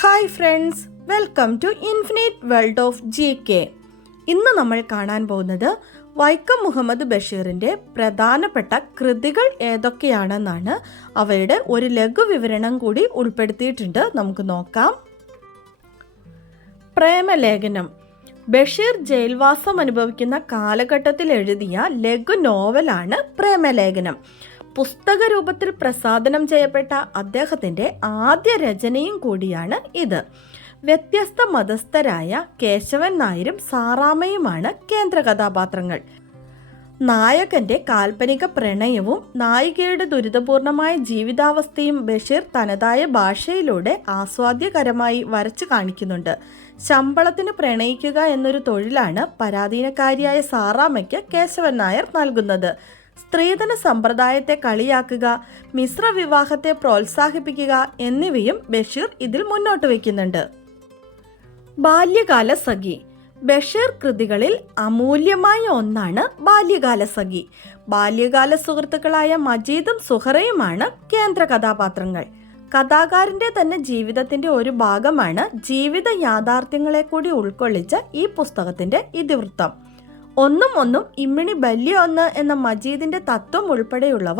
Hi friends welcome to infinite world of G K. ഇന്ന് നമ്മൾ കാണാൻ പോകുന്നത് വൈക്കം മുഹമ്മദ് ബഷീറിന്റെ പ്രധാനപ്പെട്ട കൃതികൾ ഏതൊക്കെയാണെന്നാണ്. അവയുടെ ഒരു ലഘു വിവരണം കൂടി ഉൾപ്പെടുത്തിയിട്ടുണ്ട്. നമുക്ക് നോക്കാം. പ്രേമലേഖനം. ബഷീർ ജയിൽവാസം അനുഭവിക്കുന്ന കാലഘട്ടത്തിൽ എഴുതിയ ലഘു നോവലാണ് പ്രേമലേഖനം. പുസ്തക രൂപത്തിൽ പ്രസാദനം ചെയ്യപ്പെട്ട അദ്ദേഹത്തിന്റെ ആദ്യ രചനയും കൂടിയാണ് ഇത്. വ്യത്യസ്ത മതസ്ഥരായ കേശവൻ നായരും സാറാമയുമാണ് കേന്ദ്ര കഥാപാത്രങ്ങൾ. നായകന്റെ കാൽപ്പനിക പ്രണയവും നായികയുടെ ദുരിതപൂർണമായ ജീവിതാവസ്ഥയും ബഷീർ തനതായ ഭാഷയിലൂടെ ആസ്വാദ്യകരമായി വരച്ചു കാണിക്കുന്നുണ്ട്. ശമ്പളത്തിന് പ്രണയിക്കുക എന്നൊരു തൊഴിലാണ് പരാധീനക്കാരിയായ സാറാമയ്ക്ക് കേശവൻ നായർ നൽകുന്നത്. സ്ത്രീധന സമ്പ്രദായത്തെ കളിയാക്കുക മിശ്ര വിവാഹത്തെ പ്രോത്സാഹിപ്പിക്കുക എന്നിവയും ബഷീർ ഇതിൽ മുന്നോട്ട് വയ്ക്കുന്നുണ്ട്. ബാല്യകാല സഖി. ബഷീർ കൃതികളിൽ അമൂല്യമായ ഒന്നാണ് ബാല്യകാല സഖി. ബാല്യകാല സുഹൃത്തുക്കളായ മജീദും സുഹറയുമാണ് കേന്ദ്ര കഥാപാത്രങ്ങൾ. കഥാകാരന്റെ തന്നെ ജീവിതത്തിന്റെ ഒരു ഭാഗമാണ് ജീവിത യാഥാർത്ഥ്യങ്ങളെ കൂടി ഉൾക്കൊള്ളിച്ച ഈ പുസ്തകത്തിന്റെ ഇതിവൃത്തം. ഒന്നും ഒന്നും ഇമ്മിണി ബല്യ ഒന്ന് എന്ന മജീദിന്റെ തത്വം ഉൾപ്പെടെയുള്ളവ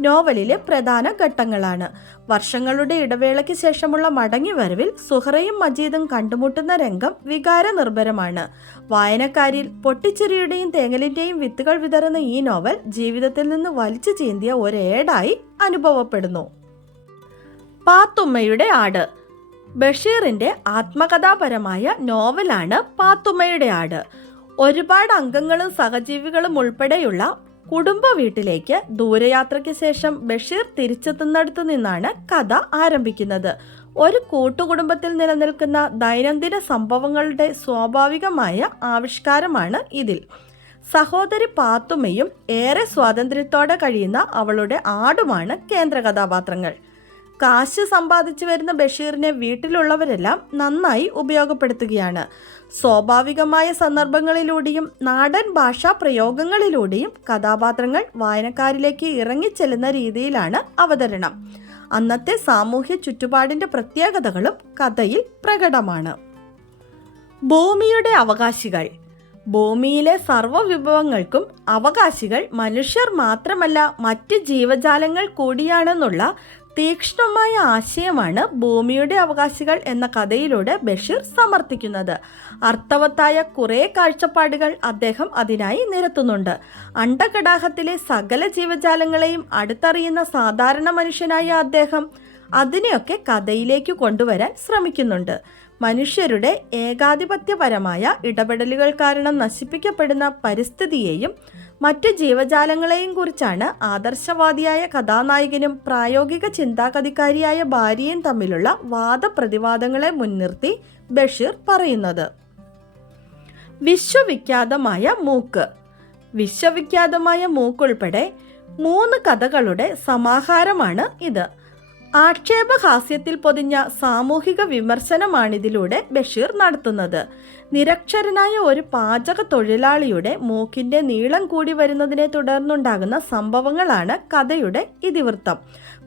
നോവലിലെ പ്രധാന ഘട്ടങ്ങളാണ്. വർഷങ്ങളുടെ ഇടവേളയ്ക്ക് ശേഷമുള്ള മടങ്ങിവരവിൽ സുഹറയും മജീദും കണ്ടുമുട്ടുന്ന രംഗം വികാരനിർഭരമാണ്. വായനക്കാരിൽ പൊട്ടിച്ചെറിയുടെയും തേങ്ങലിന്റെയും വിത്തുകൾ വിതറുന്ന ഈ നോവൽ ജീവിതത്തിൽ നിന്ന് വലിച്ചു ചീന്തിയ ഒരേടായി അനുഭവപ്പെടുന്നു. പാത്തുമ്മയുടെ ആട്. ബഷീറിന്റെ ആത്മകഥാപരമായ നോവലാണ് പാത്തുമ്മയുടെ ആട്. ഒരുപാട് അംഗങ്ങളും സഹജീവികളും ഉൾപ്പെടെയുള്ള കുടുംബ വീട്ടിലേക്ക് ദൂരയാത്രയ്ക്ക് ശേഷം ബഷീർ തിരിച്ചെത്തുന്നിടത്തു നിന്നാണ് കഥ ആരംഭിക്കുന്നത്. ഒരു കൂട്ടുകുടുംബത്തിൽ നിലനിൽക്കുന്ന ദൈനംദിന സംഭവങ്ങളുടെ സ്വാഭാവികമായ ആവിഷ്കാരമാണ് ഇതിൽ. സഹോദരി പാത്തുമ്മയും ഏറെ സ്വാതന്ത്ര്യത്തോടെ കഴിയുന്ന അവളുടെ ആടുമാണ് കേന്ദ്ര കഥാപാത്രങ്ങൾ. കാശ് സമ്പാദിച്ചു വരുന്ന ബഷീറിനെ വീട്ടിലുള്ളവരെല്ലാം നന്നായി ഉപയോഗപ്പെടുത്തുകയാണ്. സ്വാഭാവികമായ സന്ദർഭങ്ങളിലൂടെയും നാടൻ ഭാഷാ പ്രയോഗങ്ങളിലൂടെയും കഥാപാത്രങ്ങൾ വായനക്കാരിലേക്ക് ഇറങ്ങിച്ചെല്ലുന്ന രീതിയിലാണ് അവതരണം. അന്നത്തെ സാമൂഹ്യ ചുറ്റുപാടിന്റെ പ്രത്യേകതകളും കഥയിൽ പ്രകടമാണ്. ഭൂമിയുടെ അവകാശികൾ. ഭൂമിയിലെ സർവവിഭവങ്ങൾക്കും അവകാശികൾ മനുഷ്യർ മാത്രമല്ല മറ്റ് ജീവജാലങ്ങൾ കൂടിയാണെന്നുള്ള തീക്ഷ്ണമായ ആശയമാണ് ഭൂമിയുടെ അവകാശികൾ എന്ന കഥയിലൂടെ ബഷീർ സമർത്ഥിക്കുന്നത്. അർത്ഥവത്തായ കുറേ കാഴ്ചപ്പാടുകൾ അദ്ദേഹം അതിനായി നിരത്തുന്നുണ്ട്. അണ്ടകടാഹത്തിലെ സകല ജീവജാലങ്ങളെയും അടുത്തറിയുന്ന സാധാരണ മനുഷ്യനായ അദ്ദേഹം അതിനെയൊക്കെ കഥയിലേക്ക് കൊണ്ടുവരാൻ ശ്രമിക്കുന്നുണ്ട്. മനുഷ്യരുടെ ഏകാധിപത്യപരമായ ഇടപെടലുകൾ കാരണം നശിപ്പിക്കപ്പെടുന്ന പരിസ്ഥിതിയെയും മറ്റു ജീവജാലങ്ങളെയും കുറിച്ചാണ് ആദർശവാദിയായ കഥാനായകനും പ്രായോഗിക ചിന്താഗതിക്കാരിയായ ഭാര്യയും തമ്മിലുള്ള വാദപ്രതിവാദങ്ങളെ മുൻനിർത്തി ബഷീർ പറയുന്നത്. വിശ്വവിഖ്യാതമായ മൂക്ക്. വിശ്വവിഖ്യാതമായ മൂക്കുൾപ്പെടെ മൂന്ന് കഥകളുടെ സമാഹാരമാണ് ഇത്. ആക്ഷേപഹാസ്യത്തിൽ പൊതിഞ്ഞ സാമൂഹിക വിമർശനമാണിതിലൂടെ ബഷീർ നടത്തുന്നത്. നിരക്ഷരനായ ഒരു പാചക തൊഴിലാളിയുടെ മൂക്കിന്റെ നീളം കൂടി വരുന്നതിനെ തുടർന്നുണ്ടാകുന്ന സംഭവങ്ങളാണ് കഥയുടെ ഇതിവൃത്തം.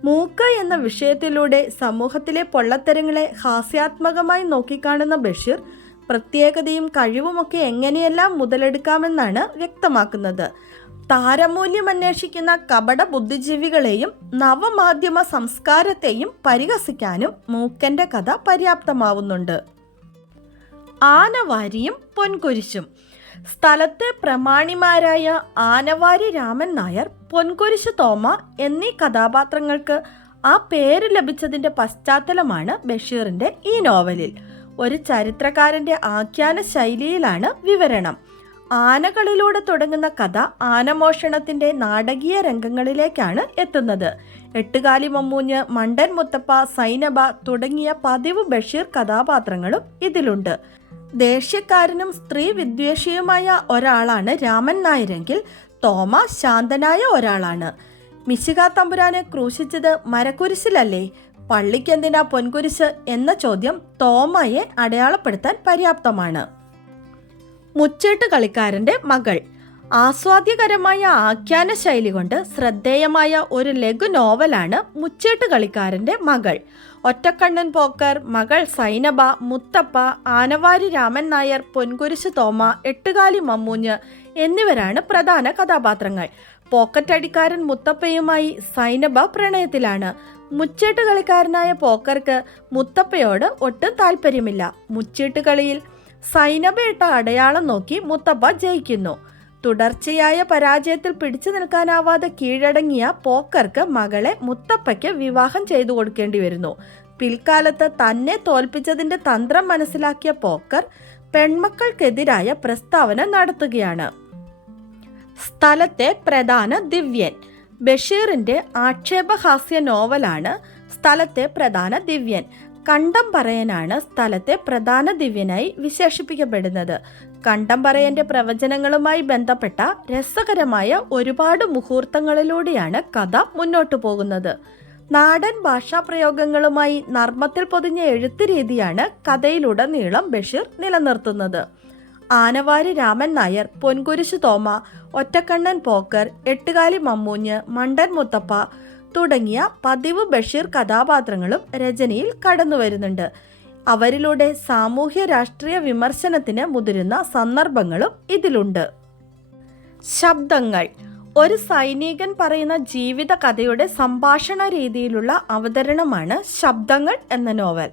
മൂക്ക് എന്ന വിഷയത്തിലൂടെ സമൂഹത്തിലെ പൊള്ളത്തരങ്ങളെ ഹാസ്യാത്മകമായി നോക്കിക്കാണുന്ന ബഷീർ പ്രത്യേകതയും കഴിവുമൊക്കെ എങ്ങനെയെല്ലാം മുതലെടുക്കാമെന്നാണ് വ്യക്തമാക്കുന്നത്. താരമൂല്യം അന്വേഷിക്കുന്ന കപട ബുദ്ധിജീവികളെയും നവമാധ്യമ സംസ്കാരത്തെയും പരിഹസിക്കാനും മൂക്കന്റെ കഥ പര്യാപ്തമാവുന്നുണ്ട്. ആനവാരിയും പൊൻകുരിശും. സ്ഥലത്തെ പ്രമാണിമാരായ ആനവാരി രാമൻ നായർ പൊൻകുരിശ് തോമ എന്നീ കഥാപാത്രങ്ങൾക്ക് ആ പേര് ലഭിച്ചതിന്റെ പശ്ചാത്തലമാണ് ബഷീറിന്റെ ഈ നോവലിൽ. ഒരു ചരിത്രകാരന്റെ ആഖ്യാന ശൈലിയിലാണ് വിവരണം. ആനകളിലൂടെ തുടങ്ങുന്ന കഥ ആനമോഷണത്തിന്റെ നാടകീയ രംഗങ്ങളിലേക്കാണ് എത്തുന്നത്. എട്ടുകാലി മമ്മൂഞ്ഞ് മണ്ടൻ മുത്തപ്പ സൈനബ തുടങ്ങിയ പതിവ് ബഷീർ കഥാപാത്രങ്ങളും ഇതിലുണ്ട്. ദേഷ്യക്കാരനും സ്ത്രീ വിദ്വേഷിയുമായ ഒരാളാണ് രാമൻ നായരെങ്കിൽ തോമ ശാന്തനായ ഒരാളാണ്. മിശിക തമ്പുരാനെ ക്രൂശിച്ചത് മരക്കുരിശിലല്ലേ? പള്ളിക്കെന്തിനാ പൊൻകുരിശ് എന്ന ചോദ്യം തോമയെ അടയാളപ്പെടുത്താൻ പര്യാപ്തമാണ്. മുച്ചേട്ട് കളിക്കാരന്റെ മകൾ. ആസ്വാദ്യകരമായ ആഖ്യാന ശൈലി കൊണ്ട് ശ്രദ്ധേയമായ ഒരു ലഘു നോവലാണ് മുച്ചേട്ട് കളിക്കാരന്റെ മകൾ. ഒറ്റക്കണ്ണൻ പോക്കർ മകൾ സൈനബ മുത്തപ്പ ആനവാരി രാമൻ നായർ പൊൻകുരിശ് തോമ എട്ടുകാലി മമ്മൂഞ്ഞ് എന്നിവരാണ് പ്രധാന കഥാപാത്രങ്ങൾ. പോക്കറ്റ് അടിക്കാരൻ മുത്തപ്പയുമായി സൈനബ പ്രണയത്തിലാണ്. മുച്ചേട്ട് കളിക്കാരനായ പോക്കർക്ക് മുത്തപ്പയോട് ഒട്ടും താല്പര്യമില്ല. മുച്ചീട്ട് കളിയിൽ സൈനബയിട്ട അടയാളം നോക്കി മുത്തപ്പ ജയിക്കുന്നു. തുടർച്ചയായ പരാജയത്തിൽ പിടിച്ചു നിൽക്കാനാവാതെ കീഴടങ്ങിയ പോക്കർക്ക് മകളെ മുത്തപ്പയ്ക്ക് വിവാഹം ചെയ്തു കൊടുക്കേണ്ടി വരുന്നു. പിൽക്കാലത്ത് തന്നെ തോൽപ്പിച്ചതിന്റെ തന്ത്രം മനസ്സിലാക്കിയ പോക്കർ പെൺമക്കൾക്കെതിരായ പ്രസ്താവന നടത്തുകയാണ്. സ്ഥലത്തെ പ്രധാന ദിവ്യൻ. ബഷീറിന്റെ ആക്ഷേപഹാസ്യ നോവലാണ് സ്ഥലത്തെ പ്രധാന ദിവ്യൻ. കണ്ടം പറയനാണ് സ്ഥലത്തെ പ്രധാന ദിവ്യനായി വിശേഷിപ്പിക്കപ്പെടുന്നത്. കണ്ടം പറയന്റെ പ്രവചനങ്ങളുമായി ബന്ധപ്പെട്ട രസകരമായ ഒരുപാട് മുഹൂർത്തങ്ങളിലൂടെയാണ് കഥ മുന്നോട്ടു പോകുന്നത്. നാടൻ ഭാഷാ പ്രയോഗങ്ങളുമായി നർമ്മത്തിൽ പൊതിഞ്ഞ എഴുത്ത് രീതിയാണ് കഥയിലുടനീളം ബഷീർ നിലനിർത്തുന്നത്. ആനവാരി രാമൻ നായർ പൊൻകുരിശു തോമ ഒറ്റക്കണ്ണൻ പോക്കർ എട്ടുകാലി മമ്മൂഞ്ഞ് മണ്ടൻ മുത്തപ്പ തുടങ്ങിയ പതിവ് ബഷീർ കഥാപാത്രങ്ങളും രചനയിൽ കടന്നു വരുന്നുണ്ട്. അവരിലൂടെ സാമൂഹ്യ രാഷ്ട്രീയ വിമർശനത്തിന് മുതിരുന്ന സന്ദർഭങ്ങളും ഇതിലുണ്ട്. ശബ്ദങ്ങൾ. ഒരു സൈനികൻ പറയുന്ന ജീവിത കഥയുടെ സംഭാഷണ രീതിയിലുള്ള അവതരണമാണ് ശബ്ദങ്ങൾ എന്ന നോവൽ.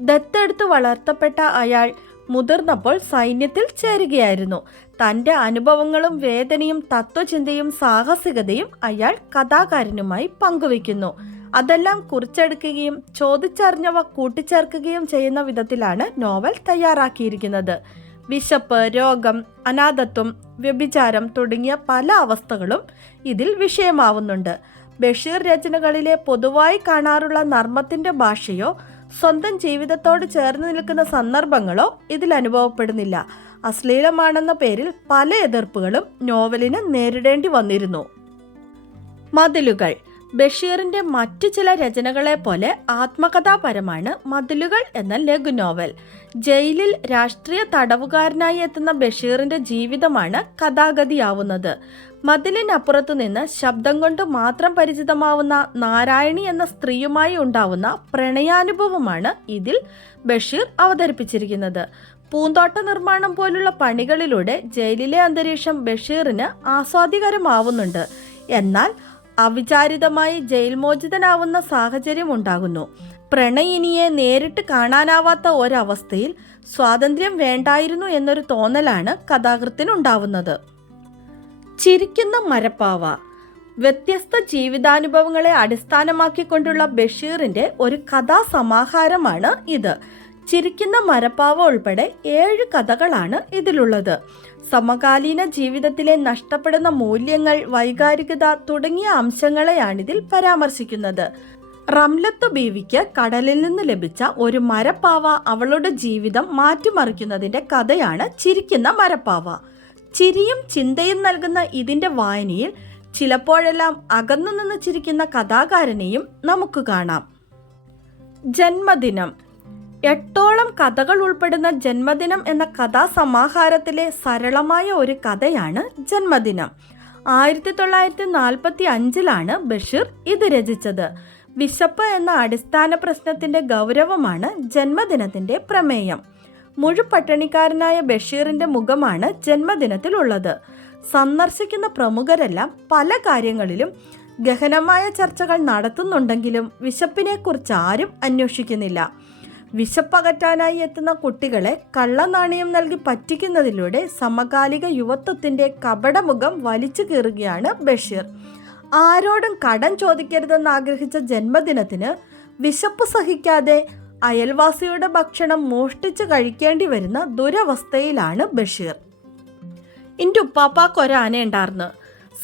ദത്തെടുത്ത് വളർത്തപ്പെട്ട അയാൾ മുതിർന്നപ്പോൾ സൈന്യത്തിൽ ചേരുകയായിരുന്നു. തന്റെ അനുഭവങ്ങളും വേദനയും തത്വചിന്തയും സാഹസികതയും അയാൾ കഥാകാരനുമായി പങ്കുവയ്ക്കുന്നു. അതെല്ലാം കുറിച്ചെടുക്കുകയും ചോദിച്ചറിഞ്ഞവ കൂട്ടിച്ചേർക്കുകയും ചെയ്യുന്ന വിധത്തിലാണ് നോവൽ തയ്യാറാക്കിയിരിക്കുന്നത്. വിശപ്പ് രോഗം അനാഥത്വം വ്യഭിചാരം തുടങ്ങിയ പല അവസ്ഥകളും ഇതിൽ വിഷയമാവുന്നുണ്ട്. ബഷീർ രചനകളിലെ പൊതുവായി കാണാറുള്ള നർമ്മത്തിന്റെ ഭാഷയോ സ്വന്തം ജീവിതത്തോട് ചേർന്ന് നിൽക്കുന്ന സന്ദർഭങ്ങളോ ഇതിൽ അനുഭവപ്പെടുന്നില്ല. അശ്ലീലമാണെന്ന പേരിൽ പല എതിർപ്പുകളും നോവലിന് നേരിടേണ്ടി വന്നിരുന്നു. മതിലുകൾ. ബഷീറിന്റെ മറ്റു ചില രചനകളെ പോലെ ആത്മകഥാപരമാണ് മതിലുകൾ എന്ന ലഘു നോവൽ. ജയിലിൽ രാഷ്ട്രീയ തടവുകാരനായി എത്തുന്ന ബഷീറിന്റെ ജീവിതമാണ് കഥാഗതിയാവുന്നത്. മതിലിനപ്പുറത്തു നിന്ന് ശബ്ദം കൊണ്ട് മാത്രം പരിചിതമാവുന്ന നാരായണി എന്ന സ്ത്രീയുമായി ഉണ്ടാവുന്ന പ്രണയാനുഭവമാണ് ഇതിൽ ബഷീർ അവതരിപ്പിച്ചിരിക്കുന്നത്. പൂന്തോട്ട നിർമ്മാണം പോലുള്ള പണികളിലൂടെ ജയിലിലെ അന്തരീക്ഷം ബഷീറിന് ആസ്വാദികരമാവുന്നുണ്ട് എന്നാൽ അവിചാരിതമായി ജയിൽ മോചിതനാവുന്ന സാഹചര്യം ഉണ്ടാകുന്നു. പ്രണയിനിയെ നേരിട്ട് കാണാനാവാത്ത ഒരവസ്ഥയിൽ സ്വാതന്ത്ര്യം വേണ്ടായിരുന്നു എന്നൊരു തോന്നലാണ് കഥാകൃത്തിനുണ്ടാവുന്നത്. ചിരിക്കുന്ന മരപ്പാവ. വ്യത്യസ്ത ജീവിതാനുഭവങ്ങളെ അടിസ്ഥാനമാക്കിക്കൊണ്ടുള്ള ബഷീറിന്റെ ഒരു കഥാസമാഹാരമാണ് ഇത്. ചിരിക്കുന്ന മരപ്പാവ ഉൾപ്പെടെ ഏഴ് കഥകളാണ് ഇതിലുള്ളത്. സമകാലീന ജീവിതത്തിലെ നഷ്ടപ്പെടുന്ന മൂല്യങ്ങൾ വൈകാരികത തുടങ്ങിയ അംശങ്ങളെയാണിതിൽ പരാമർശിക്കുന്നത്. റംലത്ത് ബീവിക്ക് കടലിൽ നിന്ന് ലഭിച്ച ഒരു മരപ്പാവ അവളുടെ ജീവിതം മാറ്റിമറിക്കുന്നതിന്റെ കഥയാണ് ചിരിക്കുന്ന മരപ്പാവ. ചിരിയും ചിന്തയും നൽകുന്ന ഇതിന്റെ വായനയിൽ ചിലപ്പോഴെല്ലാം അകന്നു നിന്ന് ചിരിക്കുന്ന കഥാകാരനെയും നമുക്ക് കാണാം. ജന്മദിനം. എട്ടോളം കഥകൾ ഉൾപ്പെടുന്ന ജന്മദിനം എന്ന കഥാസമാഹാരത്തിലെ സരളമായ ഒരു കഥയാണ് ജന്മദിനം. ആയിരത്തി തൊള്ളായിരത്തി നാൽപ്പത്തി അഞ്ചിലാണ് ബഷീർ ഇത് രചിച്ചത്. വിശപ്പ് എന്ന അടിസ്ഥാന പ്രശ്നത്തിന്റെ ഗൗരവമാണ് ജന്മദിനത്തിന്റെ പ്രമേയം. മുഴുപട്ടണിക്കാരനായ ബഷീറിന്റെ മുഖമാണ് ജന്മദിനത്തിൽ ഉള്ളത് സന്ദർശിക്കുന്ന പ്രമുഖരെല്ലാം പല കാര്യങ്ങളിലും ഗഹനമായ ചർച്ചകൾ നടത്തുന്നുണ്ടെങ്കിലും വിശപ്പിനെക്കുറിച്ച് ആരും അന്വേഷിക്കുന്നില്ല. വിശപ്പകറ്റാനായി എത്തുന്ന കുട്ടികളെ കള്ളനാണയം നൽകി പറ്റിക്കുന്നതിലൂടെ സമകാലിക യുവത്വത്തിന്റെ കപടമുഖം വലിച്ചു കീറുകയാണ് ബഷീർ. ആരോടും കടം ചോദിക്കരുതെന്ന് ആഗ്രഹിച്ച ജന്മദിനത്തിന് വിശപ്പ് സഹിക്കാതെ അയൽവാസിയുടെ ഭക്ഷണം മോഷ്ടിച്ചു കഴിക്കേണ്ടി വരുന്ന ദുരവസ്ഥയിലാണ് ബഷീർ. എന്റെ ഉപ്പാപ്പാക്ക് ഒരാന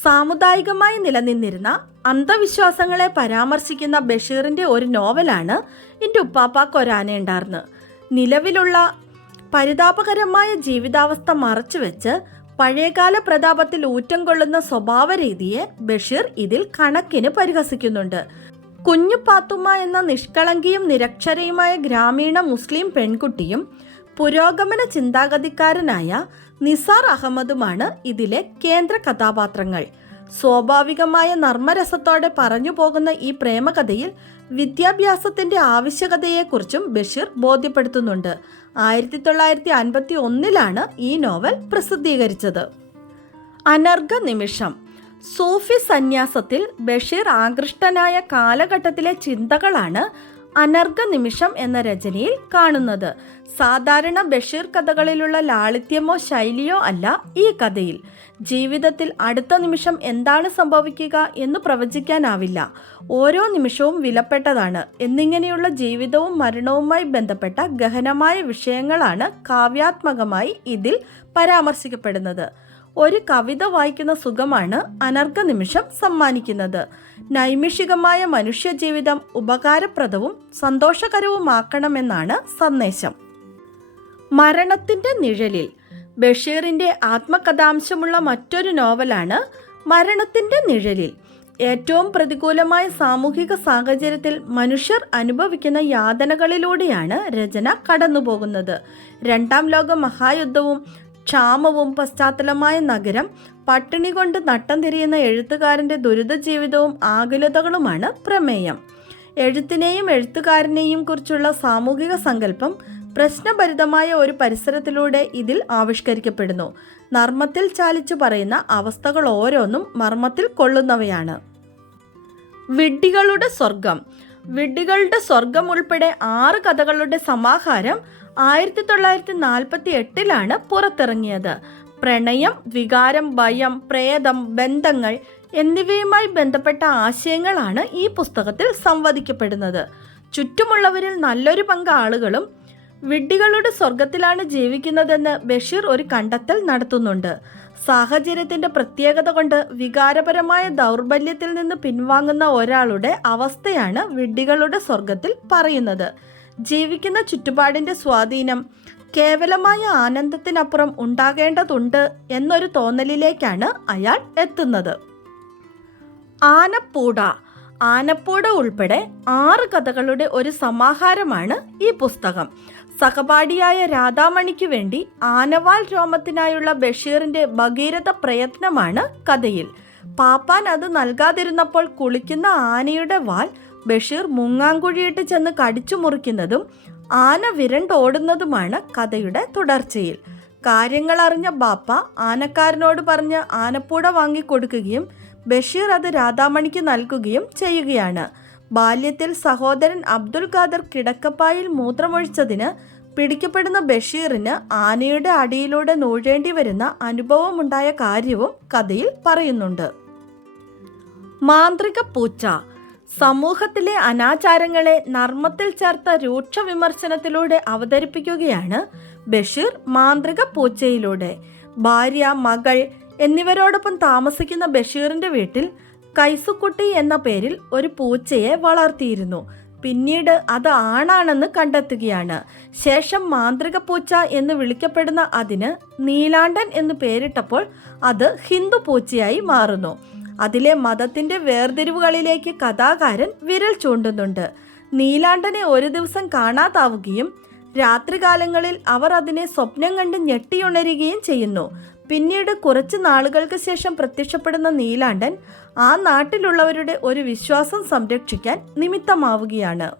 സാമുദായികമായി നിലനിന്നിരുന്ന അന്ധവിശ്വാസങ്ങളെ പരാമർശിക്കുന്ന ബഷീറിന്റെ ഒരു നോവലാണ് എന്റെ ഉപ്പാപ്പാക്ക് ഒരാനയുണ്ടായിരുന്ന് നിലവിലുള്ള പരിതാപകരമായ ജീവിതാവസ്ഥ മറച്ചുവെച്ച് പഴയകാല പ്രതാപത്തിൽ ഊറ്റം കൊള്ളുന്ന സ്വഭാവ രീതിയെ ബഷീർ ഇതിൽ കണക്കിന് പരിഹസിക്കുന്നുണ്ട്. കുഞ്ഞു പാത്തുമ്മ എന്ന നിഷ്കളങ്കിയും നിരക്ഷരയുമായ ഗ്രാമീണ മുസ്ലിം പെൺകുട്ടിയും പുരോഗമന ചിന്താഗതിക്കാരനായ നിസാർ അഹമ്മദുമാണ് ഇതിലെ കേന്ദ്ര കഥാപാത്രങ്ങൾ. സ്വാഭാവികമായ നർമ്മരസത്തോടെ പറഞ്ഞു പോകുന്ന ഈ പ്രേമകഥയിൽ വിദ്യാഭ്യാസത്തിന്റെ ആവശ്യകതയെക്കുറിച്ചും ബഷീർ ബോധ്യപ്പെടുത്തുന്നുണ്ട്. ആയിരത്തി തൊള്ളായിരത്തി അൻപത്തി ഒന്നിലാണ് ഈ നോവൽ പ്രസിദ്ധീകരിച്ചത്. അനർഘ നിമിഷം. സൂഫി സന്യാസത്തിൽ ബഷീർ ആകൃഷ്ടനായ കാലഘട്ടത്തിലെ ചിന്തകളാണ് അനർഘ നിമിഷം എന്ന രചനയിൽ കാണുന്നത്. സാധാരണ ബഷീർ കഥകളിലുള്ള ലാളിത്യമോ ശൈലിയോ അല്ല ഈ കഥയിൽ. ജീവിതത്തിൽ അടുത്ത നിമിഷം എന്താണ് സംഭവിക്കുക എന്ന് പ്രവചിക്കാനാവില്ല. ഓരോ നിമിഷവും വിലപ്പെട്ടതാണ്. എന്നിങ്ങനെയുള്ള ജീവിതവും മരണവുമായി ബന്ധപ്പെട്ട ഗഹനമായ വിഷയങ്ങളാണ് കാവ്യാത്മകമായി ഇതിൽ പരാമർശിക്കപ്പെടുന്നത്. ഒരു കവിത വായിക്കുന്ന സുഖമാണ് അനർഘ നിമിഷം സമ്മാനിക്കുന്നത്. നൈമിഷികമായ മനുഷ്യജീവിതം ഉപകാരപ്രദവും സന്തോഷകരവുമാക്കണമെന്നാണ് സന്ദേശം. മരണത്തിന്റെ നിഴലിൽ ബഷീറിന്റെ ആത്മകഥാംശമുള്ള മറ്റൊരു നോവലാണ് മരണത്തിന്റെ നിഴലിൽ. ഏറ്റവും പ്രതികൂലമായ സാമൂഹിക സാഹചര്യത്തിൽ മനുഷ്യർ അനുഭവിക്കുന്ന യാതനകളിലൂടെയാണ് രചന കടന്നുപോകുന്നത്. രണ്ടാം ലോക മഹായുദ്ധവും ക്ഷാമവും പശ്ചാത്തലമായ നഗരം പട്ടിണി കൊണ്ട് നട്ടം തിരിയുന്ന എഴുത്തുകാരന്റെ ദുരിത ജീവിതവും ആകുലതകളുമാണ് പ്രമേയം. എഴുത്തിനെയും എഴുത്തുകാരനെയും കുറിച്ചുള്ള സാമൂഹിക സങ്കല്പം പ്രശ്നഭരിതമായ ഒരു പരിസരത്തിലൂടെ ഇതിൽ ആവിഷ്കരിക്കപ്പെടുന്നു. നർമ്മത്തിൽ ചാലിച്ചു പറയുന്ന അവസ്ഥകൾ ഓരോന്നും മർമ്മത്തിൽ കൊള്ളുന്നവയാണ്. വിഡ്ഢികളുടെ സ്വർഗം വിഡ്ഢികളുടെ സ്വർഗം ഉൾപ്പെടെ ആറ് കഥകളുടെ സമാഹാരം ആയിരത്തി തൊള്ളായിരത്തി നാൽപ്പത്തി എട്ടിലാണ് പുറത്തിറങ്ങിയത്. പ്രണയം വികാരം ഭയം പ്രേതം ബന്ധങ്ങൾ എന്നിവയുമായി ബന്ധപ്പെട്ട ആശയങ്ങളാണ് ഈ പുസ്തകത്തിൽ സംവദിക്കപ്പെടുന്നത്. ചുറ്റുമുള്ളവരിൽ നല്ലൊരു പങ്ക് ആളുകളും വിഡ്ഢികളുടെ സ്വർഗത്തിലാണ് ജീവിക്കുന്നതെന്ന് ബഷീർ ഒരു കണ്ടെത്തൽ നടത്തുന്നുണ്ട്. സാഹചര്യത്തിന്റെ പ്രത്യേകത കൊണ്ട് വികാരപരമായ ദൗർബല്യത്തിൽ നിന്ന് പിൻവാങ്ങുന്ന ഒരാളുടെ അവസ്ഥയാണ് വിഡ്ഢികളുടെ സ്വർഗത്തിൽ പറയുന്നത്. ജീവിക്കുന്ന ചുറ്റുപാടിന്റെ സ്വാധീനം കേവലമായ ആനന്ദത്തിനപ്പുറം ഉണ്ടാകേണ്ടതുണ്ട് എന്നൊരു തോന്നലിലേക്കാണ് അയാൾ എത്തുന്നത്. ആനപ്പൂട. ആനപ്പൂട ഉൾപ്പെടെ ആറ് കഥകളുടെ ഒരു സമാഹാരമാണ് ഈ പുസ്തകം. സഹപാഠിയായ രാധാമണിക്ക് വേണ്ടി ആനവാൽ രോമത്തിനായുള്ള ബഷീറിന്റെ ഭഗീരഥ പ്രയത്നമാണ് കഥയിൽ. പാപ്പാൻ അത് നൽകാതിരുന്നപ്പോൾ കുളിക്കുന്ന ആനയുടെ വാൽ ബഷീർ മുങ്ങാങ്കുഴിയിട്ട് ചെന്ന് കടിച്ചു മുറിക്കുന്നതും ആന വിരണ്ടോടുന്നതുമാണ് കഥയുടെ തുടർച്ചയിൽ. കാര്യങ്ങൾ അറിഞ്ഞ ബാപ്പ ആനക്കാരനോട് പറഞ്ഞ് ആനപ്പൂട വാങ്ങിക്കൊടുക്കുകയും ബഷീർ അത് രാധാമണിക്ക് നൽകുകയും ചെയ്യുകയാണ്. ബാല്യത്തിൽ സഹോദരൻ അബ്ദുൽ ഖാദർ കിടക്കപ്പായിൽ മൂത്രമൊഴിച്ചതിന് പിടിക്കപ്പെടുന്ന ബഷീറിന് ആനയുടെ അടിയിലൂടെ നൂഴേണ്ടി വരുന്ന അനുഭവമുണ്ടായ കാര്യവും കഥയിൽ പറയുന്നുണ്ട്. മാന്ത്രിക പൂച്ച. സമൂഹത്തിലെ അനാചാരങ്ങളെ നർമ്മത്തിൽ ചേർത്ത രൂക്ഷ വിമർശനത്തിലൂടെ അവതരിപ്പിക്കുകയാണ് ബഷീർ മാന്ത്രിക പൂച്ചയിലൂടെ. ഭാര്യ മകൾ എന്നിവരോടൊപ്പം താമസിക്കുന്ന ബഷീറിന്റെ വീട്ടിൽ കൈസുക്കുട്ടി എന്ന പേരിൽ ഒരു പൂച്ചയെ വളർത്തിയിരുന്നു. പിന്നീട് അത് ആണാണെന്ന് കണ്ടെത്തുകയാണ്. ശേഷം മാന്ത്രിക പൂച്ച എന്ന് വിളിക്കപ്പെടുന്ന അതിന് നീലാണ്ടൻ എന്ന് പേരിട്ടപ്പോൾ അത് ഹിന്ദു പൂച്ചയായി മാറുന്നു. അതിലെ മതത്തിന്റെ വേർതിരിവുകളിലേക്ക് കഥാകാരൻ വിരൽ ചൂണ്ടുന്നുണ്ട്. നീലാണ്ടനെ ഒരു ദിവസം കാണാതാവുകയും രാത്രികാലങ്ങളിൽ അവർ അതിനെ സ്വപ്നം കണ്ട് ഞെട്ടിയുണരുകയും ചെയ്യുന്നു. പിന്നീട് കുറച്ച് നാളുകൾക്ക് ശേഷം പ്രത്യക്ഷപ്പെടുന്ന നീലാണ്ടൻ ആ നാട്ടിലുള്ളവരുടെ ഒരു വിശ്വാസം സംരക്ഷിക്കാൻ നിമിത്തമാവുകയാണ്.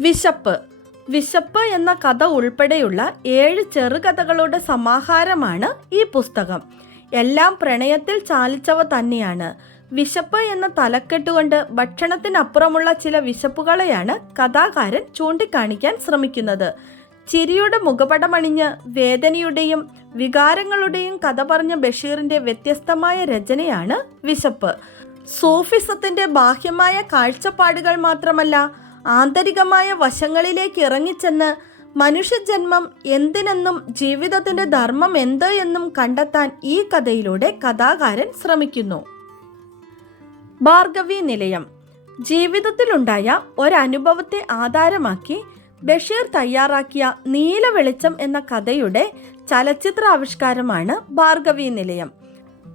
വിശപ്പ്. വിശപ്പ് എന്ന കഥ ഉൾപ്പെടെയുള്ള ഏഴ് ചെറുകഥകളുടെ സമാഹാരമാണ് ഈ പുസ്തകം. എല്ലാം പ്രണയത്തിൽ ചാലിച്ചവ തന്നെയാണ്. വിശപ്പ് എന്ന തലക്കെട്ടുകൊണ്ട് ഭക്ഷണത്തിനപ്പുറമുള്ള ചില വിശപ്പുകളെയാണ് കഥാകാരൻ ചൂണ്ടിക്കാണിക്കാൻ ശ്രമിക്കുന്നത്. ചിരിയുടെ മുഖപടമണിഞ്ഞ് വേദനയുടെയും വികാരങ്ങളുടെയും കഥ പറഞ്ഞ ബഷീറിന്റെ വ്യത്യസ്തമായ രചനയാണ് വിശപ്പ്. സൂഫിസത്തിന്റെ ബാഹ്യമായ കാഴ്ചപ്പാടുകൾ മാത്രമല്ല ആന്തരികമായ വശങ്ങളിലേക്ക് ഇറങ്ങിച്ചെന്ന് മനുഷ്യജന്മം എന്തിനെന്നും ജീവിതത്തിന്റെ ധർമ്മം എന്ത് എന്നും കണ്ടെത്താൻ ഈ കഥയിലൂടെ കഥാകാരൻ ശ്രമിക്കുന്നു. ഭാർഗവി നിലയം. ജീവിതത്തിലുണ്ടായ ഒരനുഭവത്തെ ആധാരമാക്കി ബഷീർ തയ്യാറാക്കിയ നീല വെളിച്ചം എന്ന കഥയുടെ ചലച്ചിത്ര ആവിഷ്കാരമാണ് ഭാർഗവി നിലയം.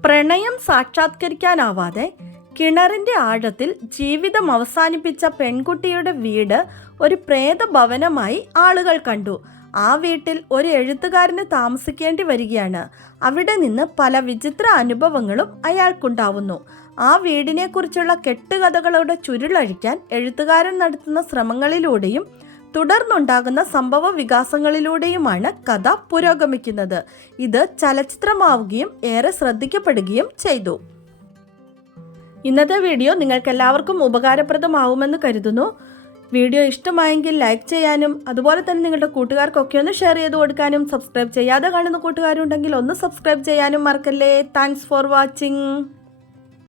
പ്രണയം സാക്ഷാത്കരിക്കാനാവാതെ കിണറിന്റെ ആഴത്തിൽ ജീവിതം അവസാനിപ്പിച്ച പെൺകുട്ടിയുടെ വീട് ഒരു പ്രേതഭവനമായി ആളുകൾ കണ്ടു. ആ വീട്ടിൽ ഒരു എഴുത്തുകാരന് താമസിക്കേണ്ടി വരികയാണ്. അവിടെ നിന്ന് പല വിചിത്ര അനുഭവങ്ങളും അയാൾക്കുണ്ടാവുന്നു. ആ വീടിനെക്കുറിച്ചുള്ള കെട്ടുകഥകളുടെ ചുരുളഴിക്കാൻ എഴുത്തുകാരൻ നടത്തുന്ന ശ്രമങ്ങളിലൂടെയും തുടർന്നുണ്ടാകുന്ന സംഭവ വികാസങ്ങളിലൂടെയുമാണ് കഥ പുരോഗമിക്കുന്നത്. ഇത് ചലച്ചിത്രമാവുകയും ഏറെ ശ്രദ്ധിക്കപ്പെടുകയും ചെയ്തു. ഇന്നത്തെ വീഡിയോ നിങ്ങൾക്ക് എല്ലാവർക്കും ഉപകാരപ്രദമാവുമെന്ന് കരുതുന്നു. വീഡിയോ ഇഷ്ടമായെങ്കിൽ ലൈക്ക് ചെയ്യാനും അതുപോലെ തന്നെ നിങ്ങളുടെ കൂട്ടുകാർക്കൊക്കെ ഒന്ന് ഷെയർ ചെയ്ത് കൊടുക്കാനും സബ്സ്ക്രൈബ് ചെയ്യാതെ കാണുന്ന കൂട്ടുകാരുണ്ടെങ്കിൽ ഒന്ന് സബ്സ്ക്രൈബ് ചെയ്യാനും മറക്കല്ലേ. Thanks for watching.